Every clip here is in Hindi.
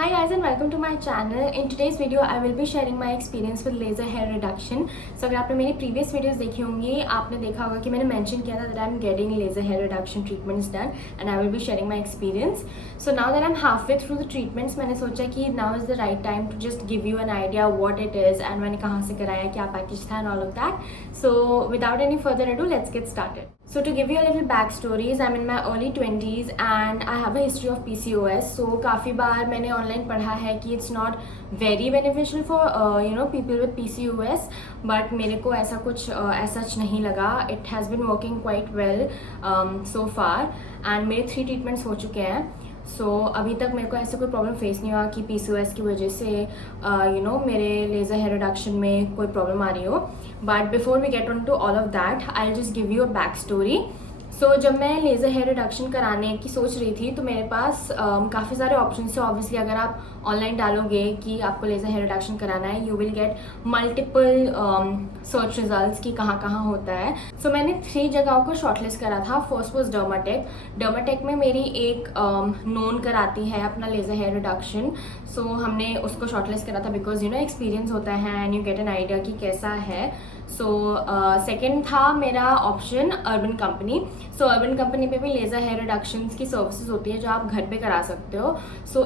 Hi guys and welcome to my channel. In today's video I will be sharing my experience with laser hair reduction. So अगर आपने मेरी previous videos देखी होंगी आपने देखा होगा कि मैंने mention किया था that I'm getting laser hair reduction treatments done and I will be sharing my experience. So now that I'm halfway through the treatments मैंने सोचा कि now is the right time to just give you an idea what it is and मैंने कहाँ से कराया, क्या package था and all of that. So without any further ado, let's get started. So to give you a little backstories, I'm in my early 20s and I have a history of PCOS. So काफ़ी बार मैंने online पढ़ा है कि it's not very beneficial for people with PCOS, but मेरे को ऐसा कुछ as such नहीं लगा. It has been working quite well so far and मेरे 3 treatments हो चुके हैं. अभी तक मेरे को ऐसा कोई प्रॉब्लम फेस नहीं हुआ कि PCOS की वजह से मेरे लेज़र हेयर रिडक्शन में कोई प्रॉब्लम आ रही हो. But before we get on to all of that I will just give you a back story. जब मैं लेज़र हेयर रिडक्शन कराने की सोच रही थी तो मेरे पास काफ़ी सारे ऑप्शन थे. ऑब्वियसली अगर आप ऑनलाइन डालोगे कि आपको लेज़र हेयर रिडक्शन कराना है you will get multiple search results कि कहाँ कहाँ होता है. मैंने 3 जगहों को शॉर्टलिस्ट करा था. First was डर्माटेक. डर्माटेक में मेरी एक नोन कराती है अपना लेज़र हेयर रिडक्शन. हमने उसको शॉर्टलिस्ट करा था बिकॉज एक्सपीरियंस होता है and you get an idea कि कैसा है. सेकेंड था मेरा option urban company. Urban company पे भी लेज़र हेयर रिडक्शंस की सर्विसेज होती है जो आप घर पे करा सकते हो.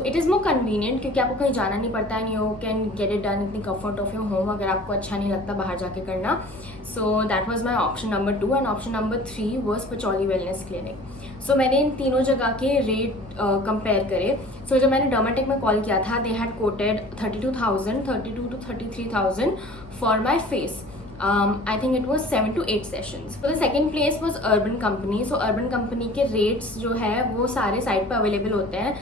इट इज़ मोर कन्वीनियंट क्योंकि आपको कहीं जाना नहीं पड़ता and you can get it done इतनी कम्फर्ट ऑफ योर होम अगर आपको अच्छा नहीं लगता बाहर जाके करना. That was my option number 2 and option number 3 was Pachouli wellness clinic. मैंने इन तीनों जगह के रेट कंपेयर करे. जब मैंने डर्माटेक में कॉल किया था they had coated 32,000 32 to 33,000 for my face. I think it was 7 to 8 sessions. The second place was Urban Company. Urban Company के rates जो है वो सारे साइट पे अवेलेबल होते हैं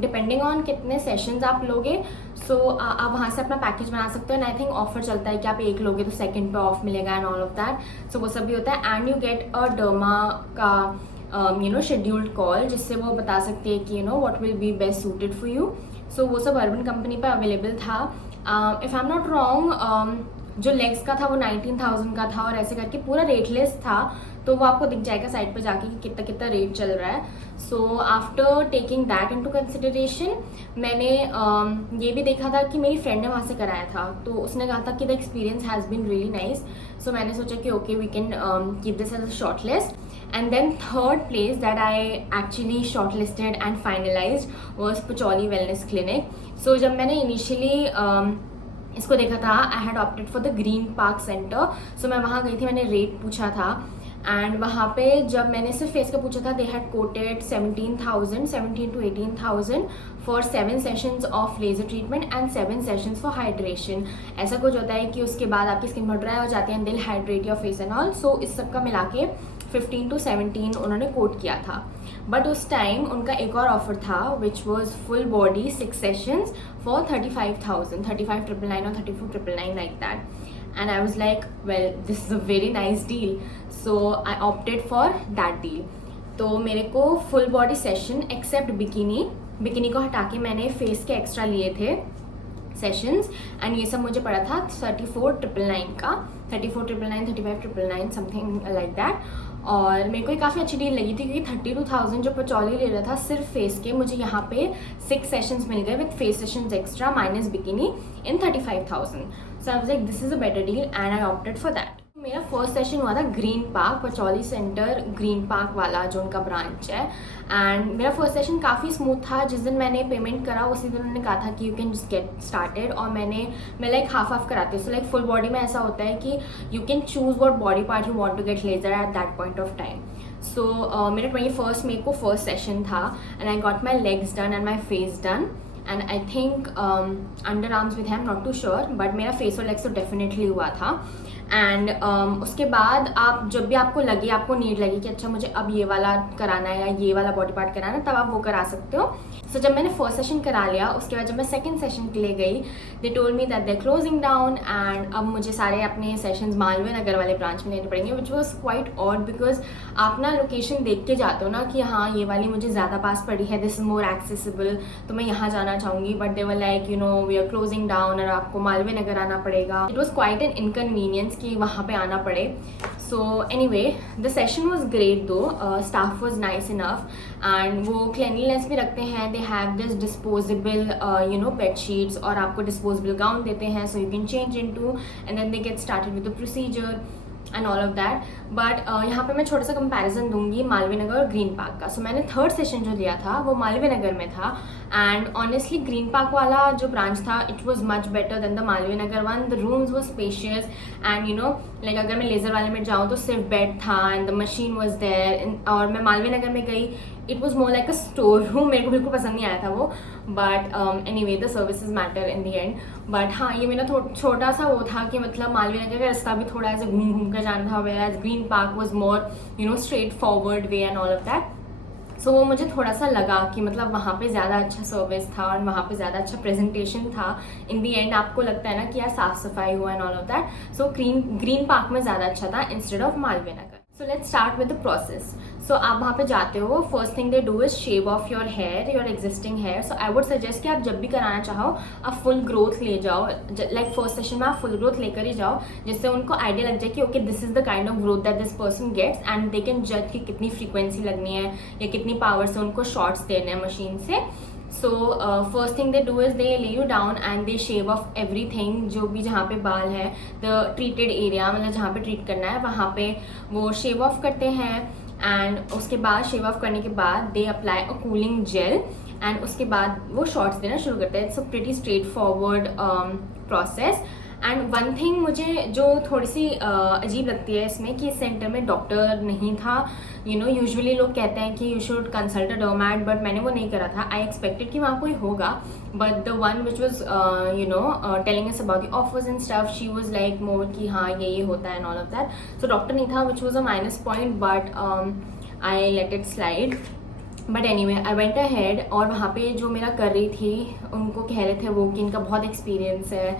डिपेंडिंग ऑन कितने सेशंस आप लोगे. आप वहाँ से अपना पैकेज बना सकते हो एंड आई थिंक ऑफर चलता है कि आप एक लोगे तो सेकंड पे ऑफ मिलेगा एंड ऑल ऑफ दैट. वो सब भी होता है and you get a derma का शेड्यूल्ड कॉल जिससे वो बता सकती है कि what will be best suited for you. वो सब अर्बन कंपनी पे अवेलेबल था. If I am not wrong जो लेग्स का था वो 19,000 का था और ऐसे करके पूरा रेटलेस था. तो वो आपको दिख जाएगा साइट पे जाके कि कितना कितना रेट चल रहा है. After taking that into consideration मैंने ये भी देखा था कि मेरी फ्रेंड ने वहाँ से कराया था तो उसने कहा था कि the experience has been really nice. मैंने सोचा कि okay we can keep this as a short list. And then third place that I actually shortlisted and finalized was Pacholi Wellness Clinic. जब मैंने initially इसको देखा था I had opted for the green park centre. मैं वहाँ गई थी, मैंने रेट पूछा था एंड वहाँ पे जब मैंने सिर्फ फेस का पूछा था they had quoted 17 to 18,000 for 7 sessions of laser treatment and 7 sessions for hydration. ऐसा कुछ होता है कि उसके बाद आपकी स्किन बहुत ड्राई हो जाती है एंड दिल hydrate your face and all. इस सब का मिला के 15 to 17 उन्होंने कोट किया था. बट उस टाइम उनका एक और ऑफर था which was full body 6 sessions for 35,000 35,999 or 34,999 like that. And I was like, well, this is a very nice deal. I opted for that deal. तो मेरे को full body session except bikini को हटा के मैंने फेस के एक्स्ट्रा लिए थे सेशंस एंड ये सब मुझे पड़ा था 34,999 का 34,999 35,999 समथिंग लाइक दैट. और मेरे को ये काफ़ी अच्छी डील लगी थी क्योंकि 32,000 जो पचौली ले रहा था सिर्फ फेस के मुझे यहाँ पे 6 सेशंस मिल गए with face sessions extra minus bikini in 35,000. I was like this is a better deal and I opted for that. मेरा फर्स्ट सेशन हुआ था green park Pachouli centre green park वाला जो उनका ब्रांच है. एंड मेरा फर्स्ट सेशन काफ़ी स्मूथ था. जिस दिन मैंने पेमेंट करा उसी दिन उन्होंने कहा था कि you can just get started. और मैं लाइक हाफ कराती हूँ. लाइक फुल बॉडी में ऐसा होता है कि you can choose what body part you want to get laser at that point of time. मेरा 21st मई को फर्स्ट सेशन था and I got my legs done and my face done and I think under arms with I am not too sure but मेरा फेस और लेग्स तो डेफिनेटली हुआ था. एंड उसके बाद आप जब भी आपको लगे आपको नीड लगे कि अच्छा मुझे अब ये वाला कराना है या ये वाला बॉडी पार्ट कराना है तब आप वो करा सकते हो. जब मैंने फर्स्ट सेशन करा लिया उसके बाद जब मैं सेकंड सेशन के लिए गई they told me that they closing down and अब मुझे सारे अपने सेशंस मालवीय नगर वाले ब्रांच में लेने पड़ेंगे which was quite odd because आप ना लोकेशन देख के जाते हो ना कि हाँ ये वाली मुझे ज़्यादा पास पड़ी है दिस इज मोर एक्सेसिबल तो मैं यहाँ जाना चाहूँगी. But they were like we are closing down और आपको मालवीय नगर आना पड़ेगा. It was quite an inconvenience कि वहाँ पे आना पड़े. So anyway the session was great though, staff was nice enough and वो क्लिनलीनेस भी रखते हैं. They have this disposable bed sheets और आपको डिस्पोजेबल गाउन देते हैं so you can change into and then they get started with the procedure and all of that. But यहाँ पे मैं छोटा सा कंपैरिजन दूंगी मालवीय नगर और ग्रीन पार्क का. सो मैंने थर्ड सेशन जो लिया था वो मालवीय नगर में था एंड ऑनेस्टली ग्रीन पार्क वाला जो ब्रांच था it was much better than the Malviya Nagar one. The rooms was spacious and like अगर मैं लेज़र वाले में जाऊँ तो सिर्फ बेड था and the machine was there. और मैं मालवीय नगर में गई, it was more like a store room. मेरे को बिल्कुल पसंद नहीं आया था वो, but anyway the services matter in the end. But हाँ, ये मेरा छोटा सा वो था कि मतलब मालवीय नगर का रास्ता भी थोड़ा ऐसे घूम घूम कर जाना था, where Green Park was more straight forward way and all of that. So वो मुझे थोड़ा सा लगा कि मतलब वहाँ पे ज़्यादा अच्छा सर्विस था और वहाँ पे ज़्यादा अच्छा प्रेजेंटेशन था. इन दी एंड आपको लगता है ना कि यार साफ सफाई हुआ and all of that. So Green Park में ज़्यादा अच्छा था instead of Malviya Nagar. So let's start with the process. So आप वहाँ पे जाते हो, first thing they do is shave off your hair, your existing hair. So I would suggest कि आप जब भी कराना चाहो आप फुल ग्रोथ ले जाओ. लाइक फर्स्ट सेशन में आप फुल ग्रोथ लेकर ही जाओ, जिससे उनको आइडिया लग जाए कि okay this is the kind of growth that this person gets and they can जज कि कितनी फ्रीक्वेंसी लगनी है या कितनी पावर से उनको शॉट्स देने हैं मशीन से. So first thing they do is they lay you down and they shave off everything. जो भी जहाँ पे बाल है, द ट्रीटेड एरिया मतलब जहाँ पे ट्रीट करना है वहाँ पे वो शेव ऑफ करते हैं. एंड उसके बाद शेव ऑफ करने के बाद they apply a cooling gel and उसके बाद वो शॉर्ट्स देना शुरू करते हैं. It's a pretty straight forward process. And one thing मुझे जो थोड़ी सी अजीब लगती है इसमें कि इस सेंटर में डॉक्टर नहीं था. यूजुअली लोग कहते हैं कि you should consult a डर्मैट, but मैंने वो नहीं करा था. आई एक्सपेक्टेड कि वहाँ कोई होगा, but the one which was telling us about the offers and stuff, she was like more कि हाँ ये होता है and all of that. So doctor नहीं था which was a minus point, but I let it slide. But anyway I went ahead और वहाँ पे जो मेरा कर रही थी उनको कह रहे थे वो कि इनका बहुत एक्सपीरियंस है,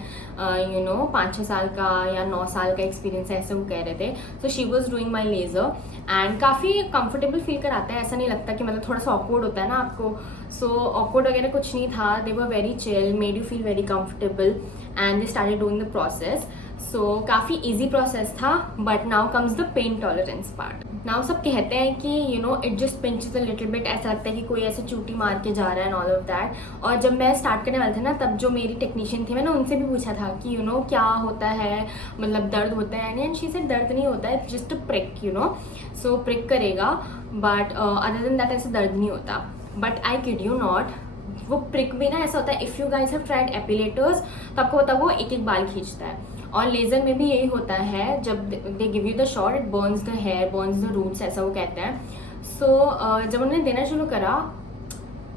5-6 साल का या 9 साल का एक्सपीरियंस है, ऐसे वो कह रहे थे. So she was doing my laser and काफ़ी कंफर्टेबल फील कराता है. ऐसा नहीं लगता कि मतलब थोड़ा सा ऑकवर्ड होता है ना आपको. सो ऑकवर्ड वगैरह कुछ नहीं था. They were very chill, made you feel very comfortable and they started doing the process. So काफ़ी ईजी प्रोसेस था. But now comes the pain tolerance part. Now सब कहते हैं कि it just pinches a little bit, ऐसा लगता है कि कोई ऐसे चूटी मार के जा रहा है एंड ऑल ऑफ दैट. और जब मैं स्टार्ट करने वाले थे ना तब जो मेरी टेक्नीशियन थी मैंने उनसे भी पूछा था कि क्या होता है, मतलब दर्द होता है. एंड शी सेड दर्द नहीं होता है, just a prick. So prick करेगा बट अदर देन दैट ऐसे दर्द नहीं होता. But I kid you not, वो प्रिक भी ना ऐसा होता है. If you guys have tried epilators तो आपको पता वो एक एक बाल खींचता है. और लेज़र में भी यही होता है, जब they give you the shot it burns the hair, burns the roots, ऐसा वो कहते हैं. सो जब उन्होंने देना शुरू करा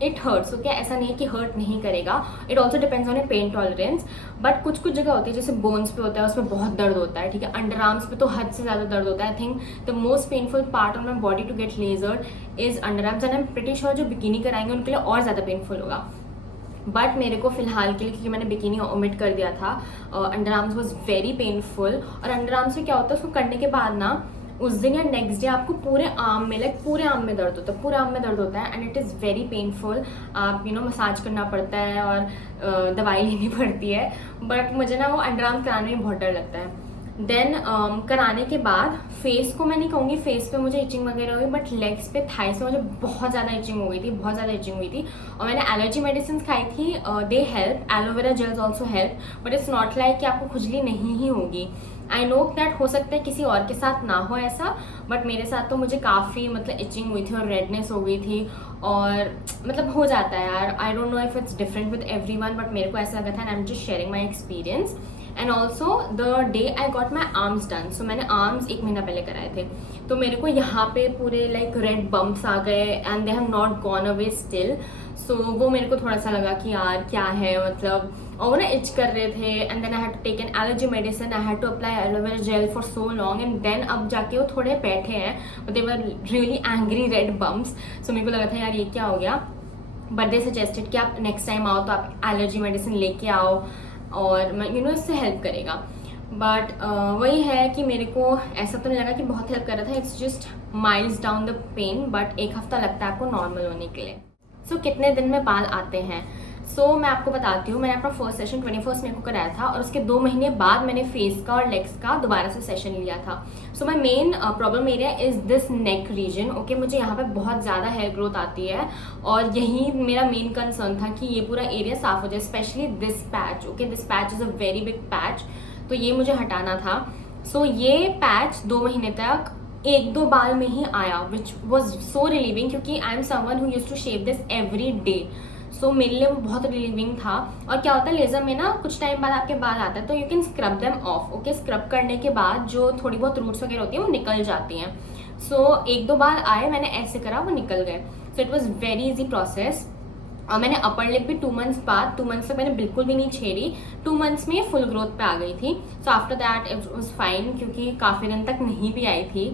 इट हर्ट्स. ओके, ऐसा नहीं है कि हर्ट नहीं करेगा. It also depends on A pain tolerance. But कुछ जगह होती है जैसे बोन्स पे होता है उसमें बहुत दर्द होता है, ठीक है. अंडर आर्म्स पे तो हद से ज़्यादा दर्द होता है. I think the most painful part on my body to get laser is under arms and I am pretty sure जो बिकिनी कराएंगे उनके लिए और ज़्यादा पेनफुल होगा. बट मेरे को फिलहाल के लिए, क्योंकि मैंने बिकिनी ओमिट कर दिया था, under arms was very painful. और अंडर आर्म्स में क्या होता है उसको करने के बाद ना उस दिन या नेक्स्ट डे आपको पूरे आर्म में, लाइक पूरे आर्म में दर्द होता है, पूरे आर्म में दर्द होता है and it is very painful. आप मसाज करना पड़ता है और दवाई लेनी पड़ती है. बट मुझे ना वो अंडर आर्म कराने में बहुत डर लगता है. देन कराने के बाद फेस को मैं नहीं कहूँगी, फेस पे मुझे इचिंग वगैरह हुई, बट लेग्स पे, थाइस में मुझे बहुत ज़्यादा इचिंग हो गई थी, बहुत ज़्यादा इचिंग हुई थी. और मैंने एलर्जी मेडिसिन खाई थी, they help. Aloe vera gels also help, but it's not like कि आपको खुजली नहीं ही होगी. आई नो दैट हो सकता है किसी और के साथ ना हो ऐसा, बट मेरे साथ तो मुझे काफ़ी मतलब इचिंग हुई थी और रेडनेस हो गई थी. और मतलब हो जाता है यार. I don't know if it's different with everyone, but मेरे को ऐसा लगा था and I am just sharing my experience. And also the day I got my arms done, so मैंने आर्म्स 1 महीना पहले कराए थे, तो मेरे को यहाँ पे पूरे लाइक रेड बम्प्स आ गए and they have not gone away still. So वो मेरे को थोड़ा सा लगा कि यार क्या है मतलब. और वो ना इच कर रहे थे and then I had to take an allergy medicine, I had to apply aloe vera gel for so long and then अब जाके वो थोड़े बैठे हैं. They were really angry red bumps. So मेरे को लगा था यार ये क्या हो गया. बट दे सजेस्टेड कि आप नेक्स्ट टाइम आओ तो आप एलर्जी मेडिसिन लेके आओ और इससे हेल्प करेगा. बट वही है कि मेरे को ऐसा तो नहीं लगा कि बहुत हेल्प कर रहा था. It's just miles down the pain, but 1 हफ्ता लगता है आपको नॉर्मल होने के लिए. सो कितने दिन में बाल आते हैं. सो मैं आपको बताती हूँ, मैंने अपना फर्स्ट सेशन 21 मई को कराया था और उसके 2 महीने बाद मैंने फेस का और लेग्स का दोबारा से सेशन लिया था। So my main problem area is this neck region. Okay, मुझे यहाँ पे बहुत ज़्यादा हेयर ग्रोथ आती है और यही मेरा मेन कंसर्न था कि ये पूरा एरिया साफ हो जाए, specially this patch. Okay, this patch is a very big patch, तो ये मुझे हटाना था। सो ये पैच 2 महीने तक 1-2 बाल में ही आया, विच वॉज सो रिलीविंग, क्योंकि I am someone who use to shave this every day. So मेरे लिए वो बहुत रिलीविंग था। और क्या होता है लेजर में ना, कुछ टाइम बाद आपके बाल आता है तो you can scrub them of. Okay, scrub करने के बाद जो थोड़ी बहुत रूट्स वगैरह होती है वो निकल जाती हैं। सो 1-2 बाल आए, मैंने ऐसे करा, वो निकल गए। So it was very easy process. और मैंने अपर लिप भी 2 मंथ्स बाद, 2 मंथ्स तक मैंने बिल्कुल भी नहीं छेड़ी, 2 मंथ्स में फुल ग्रोथ पे आ गई थी। So after that it was fine, क्योंकि काफ़ी दिन तक नहीं भी आई थी।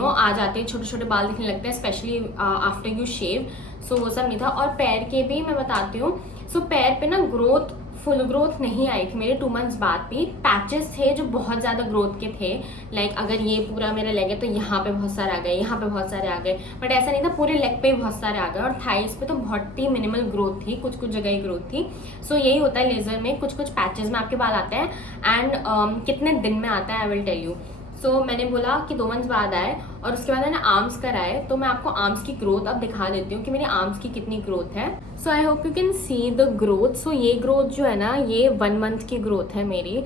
आ जाते छोटे छोटे बाल दिखने लगते हैं, स्पेशली आफ्टर यू शेव। सो वो सब नहीं था। और पैर के भी मैं बताती हूँ। सो पैर पे ना ग्रोथ, फुल ग्रोथ नहीं आई थी मेरे 2 मंथ्स बाद भी। पैचेस थे जो बहुत ज़्यादा ग्रोथ के थे, लाइक अगर ये पूरा मेरा लेग है तो यहाँ पे बहुत सारे आ गए, यहाँ पे बहुत सारे आ गए, बट ऐसा नहीं था, पूरे लेग पे भी बहुत सारे आ गए। और थाइस पे तो बहुत ही मिनिमल ग्रोथ थी, कुछ कुछ जगह ही ग्रोथ थी। सो यही होता है लेजर में, कुछ कुछ पैचेस में आपके बाल आते हैं। एंड कितने दिन में आता है आई विल टेल यू। सो मैंने बोला कि 2 मंथ्स बाद आए और उसके बाद मैंने आर्म्स कराए, तो मैं आपको आर्म्स की ग्रोथ अब दिखा देती हूँ कि मेरे आर्म्स की कितनी ग्रोथ है। So I hope you can see the growth. So ये ग्रोथ जो है ना, ये 1 मंथ की ग्रोथ है मेरी।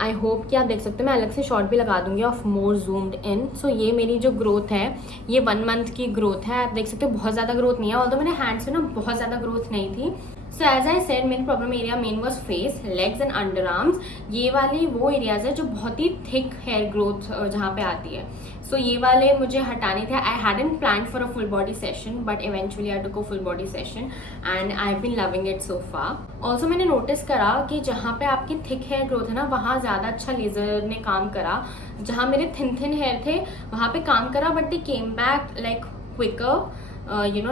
आई होप कि आप देख सकते हो, मैं अलग से शॉर्ट भी लगा दूंगी ऑफ मोर जूम्ड इन। सो ये मेरी जो ग्रोथ है, ये 1 मंथ की ग्रोथ है। आप देख सकते हो बहुत ज़्यादा ग्रोथ नहीं है, ऑल्दो मेरे हैंड्स में ना बहुत ज़्यादा ग्रोथ नहीं थी। सो एज आई सेड, मेरी problem area main was face, legs and under arms. ये वाली वो एरियाज है जो बहुत ही थिक हेयर ग्रोथ जहाँ पे आती है। सो ये वाले मुझे हटाने थे। I hadn't planned for a full body session, but eventually I took a full body session and I have been loving it so far. Also मैंने नोटिस करा कि जहाँ पे आपकी थिक हेयर ग्रोथ है ना, वहाँ ज़्यादा अच्छा लेजर ने काम करा। जहाँ मेरे थिन थिन हेयर थे वहाँ पे काम करा, but they came back like quicker,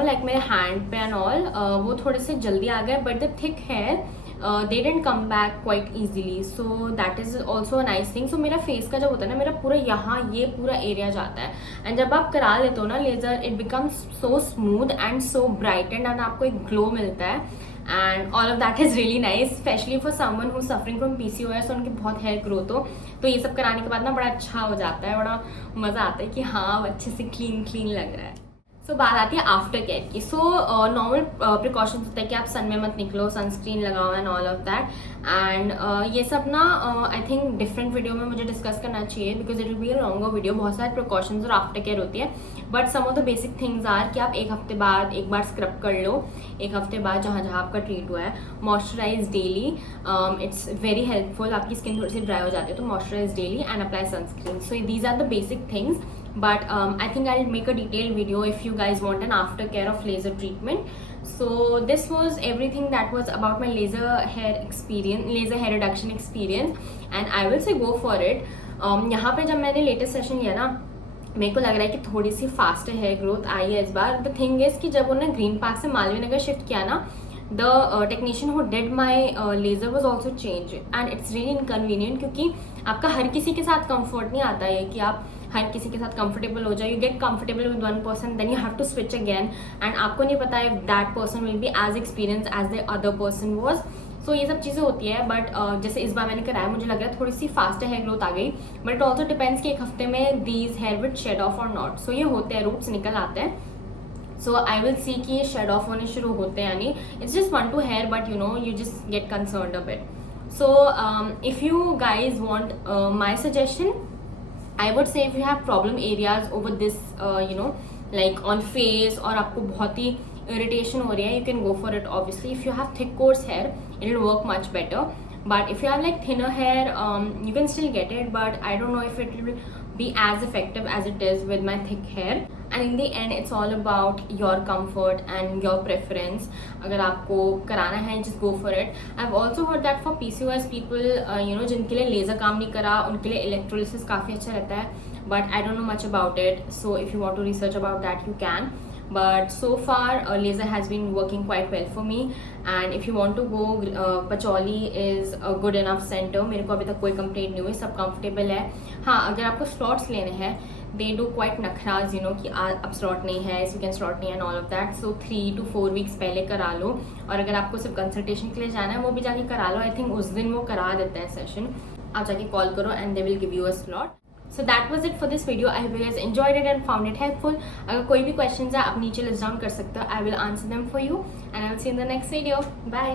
like मेरे हैंड पे एंड ऑल, वो थोड़े से जल्दी आ गए। But the thick hair they didn't come back quite easily, so that is also a nice thing. So मेरा फेस का जब होता है ना, मेरा पूरा यहाँ ये पूरा एरिया जाता है, एंड जब आप करा लेते हो ना laser, it becomes so smooth and so brightened and आपको एक ग्लो मिलता है। And all of that is really nice, specially for someone who suffering from PCOS, उनकी बहुत हेयर ग्रोथ हो तो ये सब कराने के बाद ना बड़ा अच्छा हो जाता है, बड़ा मज़ा आता है कि हाँ अच्छे से क्लीन क्लीन लग रहा है। सो बात आती है आफ्टर केयर की। सो नॉर्मल प्रिकॉशंस होता है कि आप सन में मत निकलो, सनस्क्रीन लगाओ and all of that. And ये सब ना आई थिंक डिफरेंट वीडियो में मुझे डिस्कस करना चाहिए, because it will be a longer video. बहुत सारे प्रिकॉशंस और आफ्टर केयर होती है, but some of the basic things are कि आप 1 हफ्ते बाद एक बार स्क्रब कर लो, 1 हफ्ते बाद जहाँ जहाँ आपका ट्रीट हुआ है। Moisturise daily, it's very helpful. आपकी स्किन थोड़ी सी ड्राई हो जाती है तो moisturise daily and apply sunscreen. So these are the basic things, but I think I'll make a detailed video if you guys want an aftercare of laser treatment. So this was everything that was about my laser hair reduction experience, and I will say go for it. यहाँ पे जब मैंने लेटेस्ट सेशन लिया ना, मेरे को लग रहा है कि थोड़ी सी फास्ट हेयर ग्रोथ आई है इस बार। द थिंग इज कि जब उन्होंने ग्रीन पार्क से मालवीय नगर शिफ्ट किया ना, the technician who did my laser was also changed, and it's really inconvenient, क्योंकि आपका हर किसी के साथ कंफर्ट नहीं आता है कि आप हर किसी के साथ कंफर्टेबल हो जाए। You get comfortable with one person, then you have to switch again, and आपको नहीं पता है that person will be as experience as the other person was. So ये सब चीज़ें होती है, बट जैसे इस बार मैंने कराया, मुझे लग रहा है थोड़ी सी फास्ट हेयर ग्रोथ आ गई, बट इट ऑल्सो डिपेंड्स कि 1 हफ्ते में these hair will shed off और नॉट। सो ये होते हैं, रूट्स निकल आते हैं। सो आई विल सी कि ये शेड ऑफ होने शुरू होते हैं, यानी it's just 1-2 hair, but you just get concerned a bit. So if you guys want my suggestion, I would say if you have problem areas over this, like on face, और आपको बहुत ही irritation हो रही है, you can go for it obviously. If you have thick coarse hair, it will work much better. But if you have like thinner hair, you can still get it, but I don't know if it will be as effective as it is with my thick hair. And in the end, it's all about your comfort and your preference. अगर आपको कराना है, just go for it. I've also heard that for PCOS people, जिनके लिए लेज़र काम नहीं करा, उनके लिए इलेक्ट्रोलिसिस काफ़ी अच्छा रहता है, but I don't know much about it. So if you want to research about that, you can. But so far, laser has been working quite well for me. And if you want to go, Pacholi is a good enough center. मेरे को अभी तक कोई कंप्लेंट नहीं हुई, सब कंफर्टेबल है। हाँ, अगर आपको स्लॉट्स लेने हैं दे डू क्वाइट नखराज कि अब स्लॉट नहीं है, इस वीकेंड स्लॉट नहीं है and all of that. So 3 to 4 weeks पहले करा लो. और अगर आपको सिर्फ कंसल्टेशन के लिए जाना है वो भी जाके करा लो. आई थिंक उस दिन वो करा देते हैं सेशन. आप जाके कॉल करो and they will give you a slot. So that was it for this video. I hope you guys enjoyed it and found it helpful. अगर कोई भी questions है आप नीचे list down कर सकते हो. I will answer them for you and I will see you in the next video. Bye.